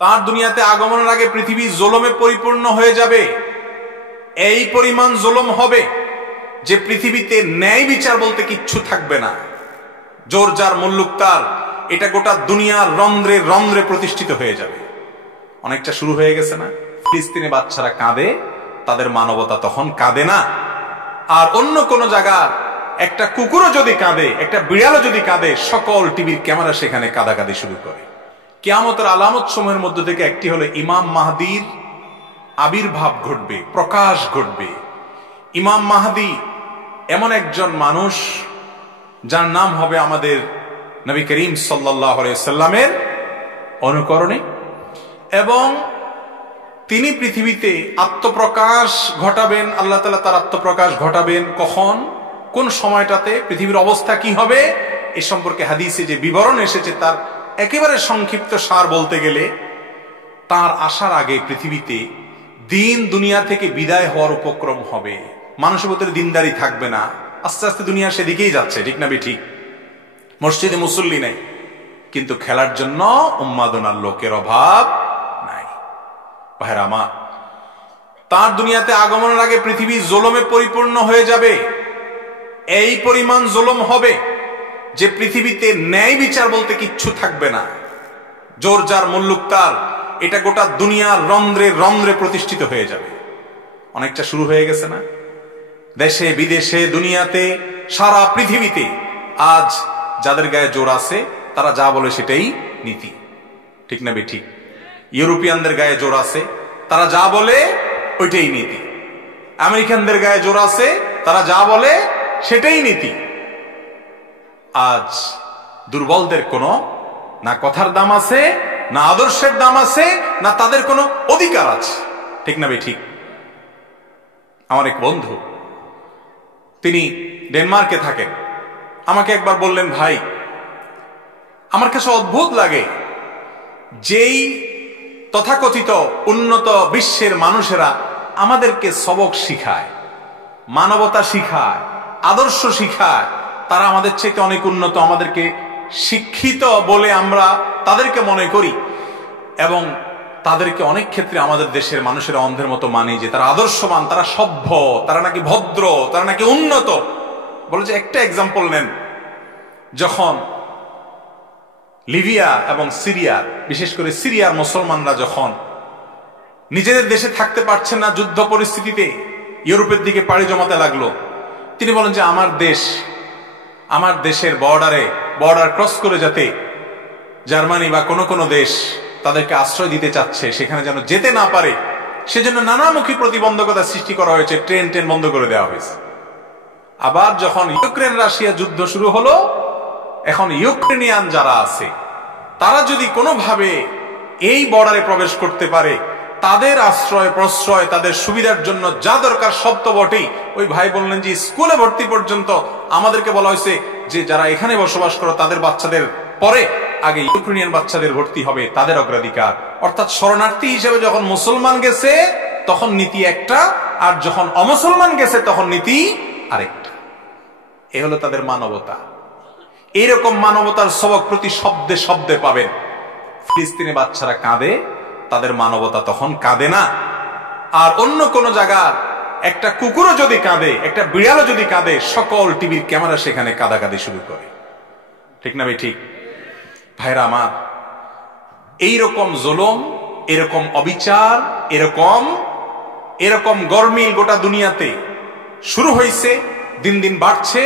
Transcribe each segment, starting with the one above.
তার দুনিয়াতে আগমনের আগে পৃথিবী জুলুমে পরিপূর্ণ হয়ে যাবে। এই পরিমাণ জুলুম হবে যে পৃথিবীতে ন্যায় বিচার বলতে কিচ্ছু থাকবে না। জোর যার মুল্লুক তার, এটা গোটা দুনিয়ার রন্ধ্রে রন্ধ্রে প্রতিষ্ঠিত হয়ে যাবে। অনেকটা শুরু হয়ে গেছে না? ফিলিস্তিনে বাচ্চারা কাঁদে, তাদের মানবতা তখন কাঁদে না। আর অন্য কোন জায়গা একটা কুকুরও যদি কাঁদে, একটা বিড়ালও যদি কাঁদে, সকল টিভির ক্যামেরা সেখানে কাঁদাকাঁদি শুরু করে। কিয়ামতের আলামত সমূহের মধ্যে থেকে একটি হলো ইমাম মাহদির আবির্ভাব ঘটবে, প্রকাশ ঘটবে। ইমাম মাহদি এমন একজন মানুষ যার নাম হবে আমাদের নবী করিম সাল্লাল্লাহু আলাইহি সাল্লামের অনুকরণে, এবং তিনি পৃথিবীতে আত্মপ্রকাশ ঘটাবেন। আল্লাহ তাআলা তার আত্মপ্রকাশ ঘটাবেন কখন, কোন সময়টাতে, পৃথিবীর অবস্থা কি হবে, এ সম্পর্কে হাদিসে যে বিবরণ এসেছে তার একেবারে সংক্ষিপ্ত সার বলতে গেলে, তার আসার আগে পৃথিবীতে দিন দুনিয়া থেকে বিদায় হওয়ার উপক্রম হবে। মানুষের ভিতরে দিনদারি থাকবে না। আস্তে আস্তে দুনিয়া সেদিকেই যাচ্ছে, ঠিক না ঠিক? মসজিদে মুসল্লি নেই, কিন্তু খেলার জন্য উন্মাদনার লোকের অভাব নাই। ভাইরা আমার, তার দুনিয়াতে আগমনের আগে পৃথিবী জুলুমে পরিপূর্ণ হয়ে যাবে। এই পরিমাণ জুলুম হবে যে পৃথিবীতে ন্যায় বিচার বলতে কিচ্ছু থাকবে না। জোর যার মুল্লুক তার, এটা গোটা দুনিয়ার রন্ধ্রে রন্ধ্রে প্রতিষ্ঠিত হয়ে যাবে। অনেকটা শুরু হয়ে গেছে না? দেশে বিদেশে দুনিয়াতে সারা পৃথিবীতে আজ যাদের গায়ে জোর আছে তারা যা বলে সেটাই নীতি, ঠিক না ঠিক? ইউরোপিয়ানদের গায়ে জোর আছে, তারা যা বলে ওইটাই নীতি। আমেরিকানদের গায়ে জোর আছে, তারা যা বলে সেটাই নীতি। আজ দুর্বলদের কোনো না কথার দাম আছে, না আদর্শের দাম আছে, না তাদের কোনো অধিকার আছে, ঠিক না ঠিক? আমার এক বন্ধু, তিনি ডেনমার্কে থাকেন, আমাকে একবার বললেন, ভাই আমার কাছে অদ্ভুত লাগে, যেই তথাকথিত উন্নত বিশ্বের মানুষেরা আমাদেরকে সবক শিখায়, মানবতা শিখায়, আদর্শ শিখায়, তারা আমাদের চাইতে অনেক উন্নত, আমাদেরকে শিক্ষিত বলে আমরা তাদেরকে মনে করি, এবং তাদেরকে অনেক ক্ষেত্রে আমাদের দেশের মানুষেরা অন্ধের মতো মানে যে তারা আদর্শবান, তারা সভ্য, তারা নাকি ভদ্র, তারা নাকি উন্নত। বলে যে একটা এক্সাম্পল নেন, যখন লিবিয়া এবং সিরিয়ার, বিশেষ করে সিরিয়ার মুসলমানরা যখন নিজেদের দেশে থাকতে পারছেন না, যুদ্ধ পরিস্থিতিতে ইউরোপের দিকে পাড়ি জমাতে লাগলো, তিনি বলেন যে আমার দেশের বর্ডার ক্রস করে যাতে জার্মানি বা কোনো দেশ তাদেরকে আশ্রয় দিতে চাচ্ছে, সেখানে যেন যেতে না পারে, সেজন্য নানামুখী প্রতিবন্ধকতা সৃষ্টি করা হয়েছে, ট্রেন বন্ধ করে দেওয়া হয়েছে। আবার যখন ইউক্রেন রাশিয়া যুদ্ধ শুরু হলো, এখন ইউক্রেনিয়ান যারা আছে তারা যদি কোনোভাবে এই বর্ডারে প্রবেশ করতে পারে, তাদের আশ্রয় প্রশ্রয়, তাদের সুবিধার জন্য যা দরকার সব তো বটেই। ওই ভাই বললেন যে স্কুলে ভর্তি পর্যন্ত আমাদেরকে বলা হয়েছে যে যারা এখানে বসবাস করে তাদের বাচ্চাদের পরে আগে ইউক্রেনিয়ান বাচ্চাদের ভর্তি হবে, তাদের অগ্রাধিকার। অর্থাৎ শরণার্থী হিসেবে যখন মুসলমান গেছে তখন নীতি একটা, আর যখন অমুসলমান গেছে তখন নীতি আরেকটা। এ হলো তাদের মানবতা। এইরকম মানবতার সবক প্রতি শব্দে শব্দে পাবেন। ফিলিস্তিনে বাচ্চারা কাঁদে, তাদের মানবতা তখন কাঁদে না। আর অন্য কোন জায়গার একটা কুকুরও যদি কাঁদে, একটা বিড়ালও যদি কাঁদে, সকল টিভির ক্যামেরা সেখানে কাঁদাকাঁদি শুরু করে, ঠিক না ঠিক? ভাইরা আমার, এইরকম জুলুম, এরকম অবিচার, এরকম গরমিল গোটা দুনিয়াতে শুরু হয়েছে, দিন দিন বাড়ছে।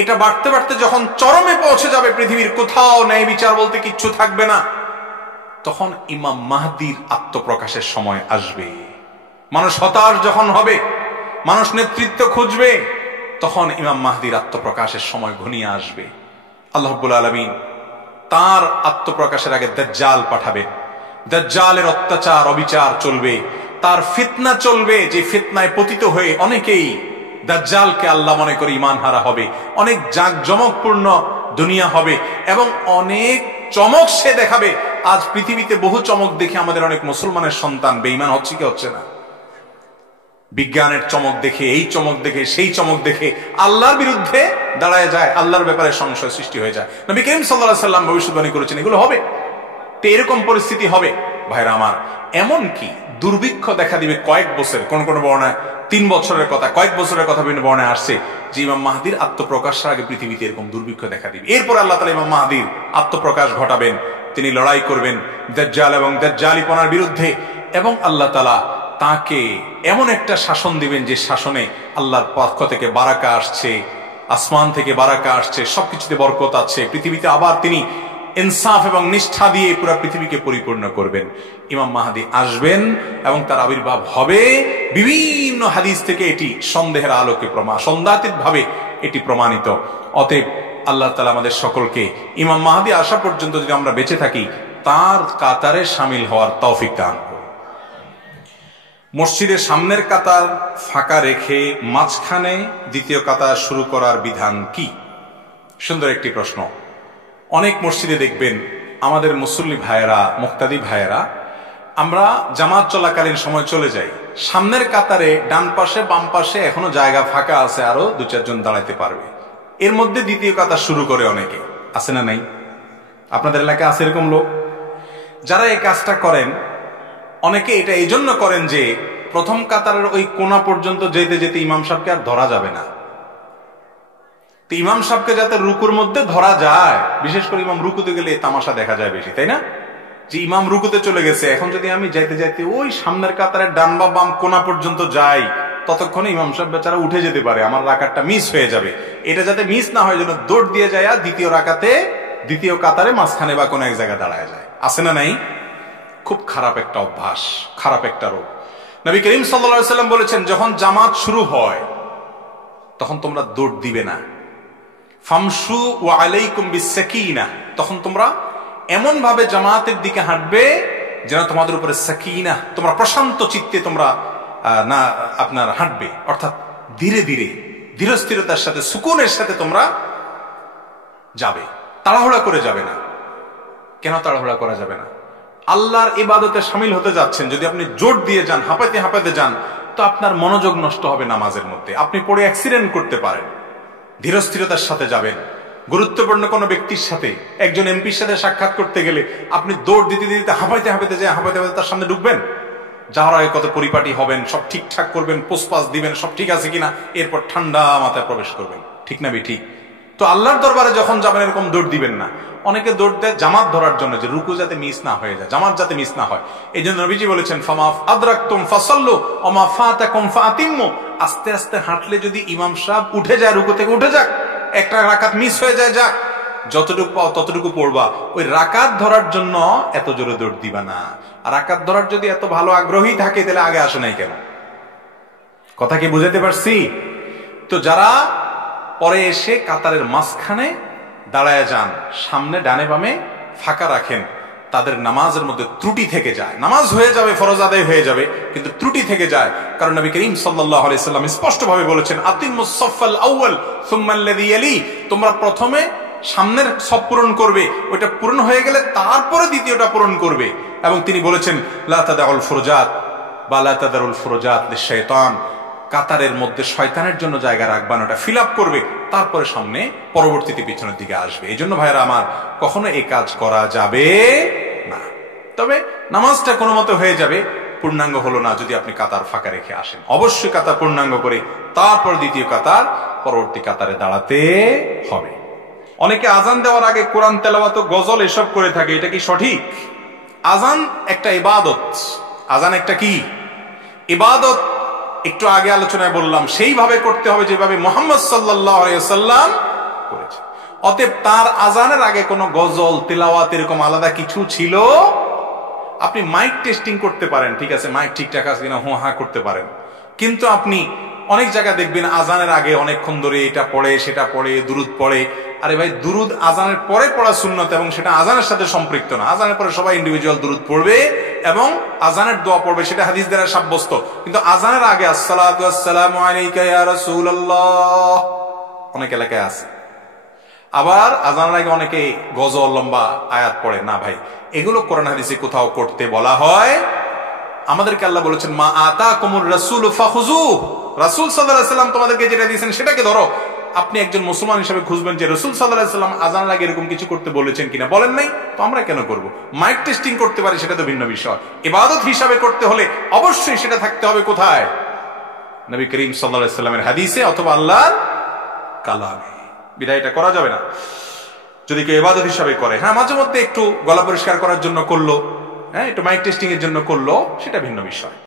এটা বাড়তে বাড়তে যখন চরমে পৌঁছে যাবে, পৃথিবীর কোথাও ন্যায় বিচার বলতে কিচ্ছু থাকবে না, তখন ইমাম মাহদির আত্মপ্রকাশের সময় আসবে। মানুষ হতাশ যখন হবে, মানুষ নেতৃত্ব খুঁজবে, তখন ইমাম মাহদির আত্মপ্রকাশের সময় ঘনিয়ে আসবে। আল্লাহ রাব্বুল আলামিন তার আত্মপ্রকাশের আগে দাজ্জাল পাঠাবেন। দাজ্জালের অত্যাচার অবিচার চলবে, তার ফিতনা চলবে, যে ফিতনায় পতিত হয়ে অনেকেই দাজ্জালকে আল্লাহ মনে করে ঈমান হারা হবে। অনেক জাঁকজমকপূর্ণ দুনিয়া হবে এবং অনেক চমক সে দেখাবে। আজ পৃথিবীতে বহু চমক দেখে আমাদের অনেক মুসলমানের সন্তান বেঈমান হচ্ছে কি হচ্ছে না? বিজ্ঞানের চমক দেখে, এই চমক দেখে, সেই চমক দেখে আল্লাহর বিরুদ্ধে দাঁড়ায় যায়, আল্লাহর ব্যাপারে সংশয় সৃষ্টি হয়ে যায়। নবী করিম সাল্লাল্লাহু আলাইহি ওয়াসাল্লাম ভবিষ্যদ্বাণী করেছেন এগুলো হবে। তো এরকম পরিস্থিতি হবে ভাইরা আমার, এমন কি দুর্ভিক্ষ দেখা দিবে কয়েক বছর, কোন কোন বর্ণায় 3 বছরের কথা, কয়েক বছরের কথা বিভিন্ন বর্ণায় আসছে যে ইমাম মাহদির আত্মপ্রকাশের আগে পৃথিবীতে এরকম দুর্ভিক্ষ দেখা দিবে। এরপর আল্লাহ তাআলা ইমাম মাহদির আত্মপ্রকাশ ঘটাবেন, তিনি লড়াই করবেন দাজ্জাল এবং দাজ্জালিপনার বিরুদ্ধে, এবং আল্লাহ তাআলা তাকে এমন একটা শাসন দিবেন যে শাসনে আল্লাহর পক্ষ থেকে বারাকা আসছে, আসমান থেকে বারাকা আসছে, সবকিছুতে বরকত আছে। পৃথিবীতে আবার তিনি ইনসাফ এবং নিষ্ঠা দিয়ে পুরো পৃথিবীকে পরিপূর্ণ করবেন। ইমাম মাহদী আসবেন এবং তার আবির্ভাব হবে। বিভিন্ন হাদিস থেকে এটি সন্দেহের আলোকে সন্দেহাতীত ভাবে এটি প্রমাণিত। অতএব আল্লাহ তাআলা আমাদের সকলকে ইমাম মাহদী আসা পর্যন্ত যদি আমরা বেঁচে থাকি তার কাতারে শামিল হওয়ার তৌফিক দান করুন। মসজিদের সামনের কাতার ফাঁকা রেখে মাঝখানে দ্বিতীয় কাতার শুরু করার বিধান কি? সুন্দর একটি প্রশ্ন। অনেক মসজিদে দেখবেন আমাদের মুসল্লি ভাইয়েরা, মুক্তাদি ভাইয়েরা, আমরা জামাত চলাকালীন সময় চলে যাই, সামনের কাতারে ডান পাশে বাম পাশে এখনো জায়গা ফাঁকা আছে, আরো 2-4 জন দাঁড়াইতে পারবে, এর মধ্যে দ্বিতীয় কাতার শুরু করে অনেকে, আছে না নাই? আপনাদের এলাকায় আছে এরকম লোক? যারা এই কাজটা করেন, অনেকে এটা এই জন্য করেন যে প্রথম কাতারের ওই কোনা পর্যন্ত যেতে যেতে ইমাম সাহেবকে আর ধরা যাবে না। তো ইমাম সাহেবকে যাতে রুকুর মধ্যে ধরা যায়, বিশেষ করে ইমাম রুকুতে গেলে তামাশা দেখা যায় বেশি, তাই না? যে ইমাম রুকুতে চলে গেছে, এখন যদি আমি যাইতে যাইতে ওই সামনের কাতারের ডান বা বাম কোনা পর্যন্ত যাই, ততক্ষণে ইমাম সাহেব বেচারা উঠে যেতে পারে, আমার রাকাতটা মিস হয়ে যাবে। এটা যাতে মিস না হয় জন্য দৌড় দিয়ে যায় দ্বিতীয় রাকাতে দ্বিতীয় কাতারে মাঝখানে বা কোনো এক জায়গায় দাঁড়ায় যায়। আছে না নাই? খুব খারাপ একটা অভ্যাস, খারাপ একটা রোগ। নবী করিম সাল্লাল্লাহু আলাইহি ওয়াসাল্লাম বলেছেন, যখন জামাত শুরু হয় তখন তোমরা দৌড় দিবে না। ফামশু ওয়া আলাইকুম বিসাকিনা, তখন তোমরা এমন ভাবে জামাতের দিকে হাঁটবে যেন তোমাদের উপরে সাকিনা, তোমরা প্রশান্ত চিত্তে তোমরা না আপনার হাঁটবে, অর্থাৎ ধীরে ধীরে ধীরস্থিরতার সাথে সুকুনের সাথে তোমরা যাবে, তাড়াহুড়া করে যাবে না। কেন তাড়াহুড়া করা যাবে না? আল্লাহর ইবাদতে শামিল হতে যাচ্ছেন, যদি আপনি জোর দিয়ে যান, হাঁপাইতে হাঁপাইতে যান, তো আপনার মনোযোগ নষ্ট হবে নামাজের মধ্যে, আপনি পড়ে অ্যাক্সিডেন্ট করতে পারেন। ধীরস্থিরতার সাথে যাবেন। গুরুত্বপূর্ণ কোনো ব্যক্তির সাথে, একজন এমপির সাথে সাক্ষাৎ করতে গেলে আপনি দৌড় দিতে দিতে হাঁপাইতে হাঁপাইতে যায়, হাঁপাইতে হাঁপাইতে তার সামনে ঢুকবেন, যাওয়ার আগে কত পরিপাটি হবেন, সব ঠিকঠাক করবেন, পোস্টপাস দিবেন, সব ঠিক আছে কিনা, এরপর ঠান্ডা মাথায় প্রবেশ করবেন, ঠিক না ঠিক? তো আল্লাহর দরবারে যখন যাবেন এরকম দৌড় দিবেন না। অনেকে দৌড় দেয় জামাত ধরার জন্য, যে রুকু যাতে মিস না হয়ে যায়, জামাত যাতে মিস না হয়। এই জন্য নবীজি বলেছেন, ফামা আদরাকতুম ফাসাল্লু ওয়া মা ফাতাকুম ফাতিম্মু, আস্তে আস্তে হাঁটলে যদি ইমাম সাহেব উঠে যায়, রুকু থেকে উঠে যাক, একটা রাকাত মিস হয়ে যায়, যাক, যতটুকু পাও ততটুকু পড়বা। ওই রাকাত ধরার জন্য এত জোরে দৌড় দিবা না। আর রাকাত ধরার যদি এত ভালো আগ্রহী থাকে তাহলে আগে আসে নাই কেন? কথা কি বুঝাতে পারছি? তো যারা পরে এসে কাতারের মাঝখানে দাঁড়ায় যান, সামনে ডানে বামে ফাঁকা রাখেন, তাদের নামাজের মধ্যে ত্রুটি থেকে যায়। নামাজ হয়ে যাবে, ফরজ আদায় হয়ে যাবে, কিন্তু ত্রুটি থেকে যায়। কারণ নবী করিম সাল্লাল্লাহু আলাইহি সাল্লাম স্পষ্ট ভাবে বলেছেন, আতিম্মুস সাফফাল আউয়াল সুম্মা আল্লাযী ইয়ালি, তোমরা প্রথমে সামনের সফ পূরণ করবে, ওইটা পূরণ হয়ে গেলে তারপরে দ্বিতীয়টা পূরণ করবে। এবং তিনি বলেছেন, লা তাদাউল ফুরজাত বা লা তাদারুল ফুরজাত লিশ-শাইতান, কাতারের মধ্যে শয়তানের জন্য জায়গা রাখবা না, ওটা ফিল আপ করবে, তারপরে সামনে পরবর্তীতে পিছনের দিকে আসবে। এই জন্য ভাইরা আমার, কখনো এই কাজ করা যাবে না। তবে নামাজটা কোনো মতো হয়ে যাবে, পূর্ণাঙ্গ হলো না যদি আপনি কাতার ফাঁকা রেখে আসেন। অবশ্যই কাতার পূর্ণাঙ্গ করে তারপর দ্বিতীয় কাতার, পরবর্তী কাতারে দাঁড়াতে হবে। অনেকে আজান দেওয়ার আগে কোরআন তেলাওয়াত, গজল এসব করে থাকে, এটা কি সঠিক? আজান একটা ইবাদত। আজান একটা কি ইবাদত? একটু আগে আলোচনায় বললাম, সেইভাবে করতে হবে যেভাবে মুহাম্মদ সাল্লাল্লাহু আলাইহি ওয়াসাল্লাম করেছে। অতএব তার আজানের আগে কোনো গজল তেলাওয়াত এরকম আলাদা কিছু ছিল? আপনি মাইক টেস্টিং করতে পারেন, ঠিক আছে, মাইক ঠিকঠাক আছে কিনা হো হা করতে পারেন, কিন্তু আপনি অনেক জায়গায় দেখবেন আজানের আগে অনেকক্ষণ ধরে এটা পড়ে সেটা পড়ে, দুরুদ পড়ে। আরে ভাই, দুরুদ আজানের পরে পড়া সুন্নত এবং সেটা আজানের সাথে সম্পৃক্ত না। আজানের পরে সবাই ইন্ডিভিজুয়াল দুরুদ পড়বে এবং আজানের দোয়া পড়বে, সেটা হাদিস দ্বারা সাব্যস্ত। কিন্তু আজানের আগে আসসালাতু ওয়াসসালামু আলাইকা ইয়া রাসূলুল্লাহ অনেক এলাকায় আছে। আবার আজানের আগে অনেকে গজল লম্বা আয়াত পড়ে না। ভাই, এগুলো কোরআন হাদিসে কোথাও করতে বলা হয়? আমাদেরকে আল্লাহ বলেছেন, মা আতাকুমুর রাসূলু ফাখুযুহু, রাসূল সাল্লাল্লাহু আলাইহি ওয়াসাল্লাম তোমাদেরকে যেটা দিয়েছেন সেটাকে ধরো। আপনি একজন মুসলমান হিসেবে খুঁজবেন যে রাসূল সাল্লাল্লাহু আলাইহি ওয়াসাল্লাম আজানের আগে এরকম কিছু করতে বলেছেন কিনা, বলেন নাই, তো আমরা কেন করব? মাইক টেস্টিং করতে পারি, সেটা তো ভিন্ন বিষয়। ইবাদত হিসাবে করতে হলে অবশ্যই সেটা থাকতে হবে কোথায়? নবী করিম সাল্লাল্লাহু আলাইহি ওয়াসাল্লামের হাদিসে অথবা আল্লাহর কালামে। বিধায় এটা করা যাবে না যদি কেউ ইবাদত হিসাবে করে। হ্যাঁ, মাঝে মধ্যে একটু গলা পরিষ্কার করার জন্য করলো, হ্যাঁ, একটু মাইক টেস্টিং এর জন্য করলো, সেটা ভিন্ন বিষয়।